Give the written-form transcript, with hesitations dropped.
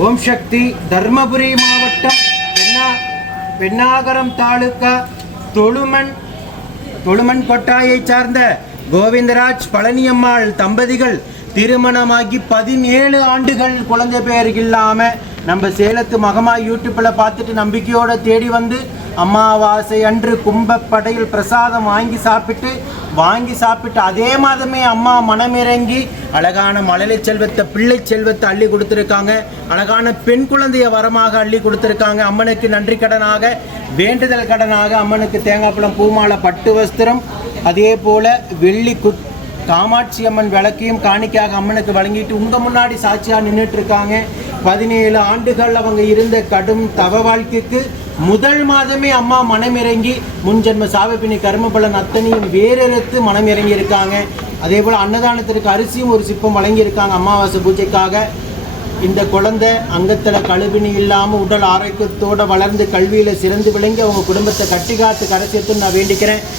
ஓம் சக்தி தர்மபுரி மாவட்டம் பெண்ணாகரம் தாலுகா தொழுமன் கொட்டாயை சார்ந்த கோவிந்தராஜ் பழனியம்மாள் தம்பதிகள் திருமணமாகி 17 ஆண்டுகள் குழந்தை பேர் இல்லாமல் நம்ம சேலத்து மகமா யூடியூப்பில் பார்த்துட்டு நம்பிக்கையோடு தேடி வந்து அமாவாசை அன்று கும்பப்படையில் பிரசாதம் வாங்கி சாப்பிட்டு அதே மாதமே அம்மா மனமிறங்கி அழகான மழலை செல்வத்தை பிள்ளை செல்வத்தை அள்ளி கொடுத்துருக்காங்க. அழகான பெண் குழந்தைய வரமாக அள்ளி கொடுத்துருக்காங்க. அம்மனுக்கு நன்றி கடனாக வேண்டுதல் கடனாக அம்மனுக்கு தேங்காய் பழம் பூமாலை பட்டு வஸ்திரம் அதே போல் வெள்ளி காமாட்சி அம்மன் விளக்கையும் காணிக்காக அம்மனுக்கு வழங்கிட்டு உங்கள் முன்னாடி சாட்சியாக நின்றுட்டு இருக்காங்க. 17 ஆண்டுகள் அவங்க இருந்த கடும் தவ வாழ்க்கைக்கு முதல் மாதமே அம்மா மனமிறங்கி முன்ஜென்ம சாவப்பினி கர்மபலன் அத்தனையும் வேறெடுத்து மனமிறங்கி இருக்காங்க. அதே போல் அன்னதானத்திற்கு அரிசியும் ஒரு சிப்பம் வழங்கியிருக்காங்க அமாவாசை பூஜைக்காக. இந்த குழந்தை அங்கத்தில் கழுவினி இல்லாமல் உடல் ஆரோக்கியத்தோடு வளர்ந்து கல்வியில் சிறந்து விளங்கி அவங்க குடும்பத்தை கட்டி காத்து கரை சேர்த்துன்னு நான் வேண்டிக்கிறேன்.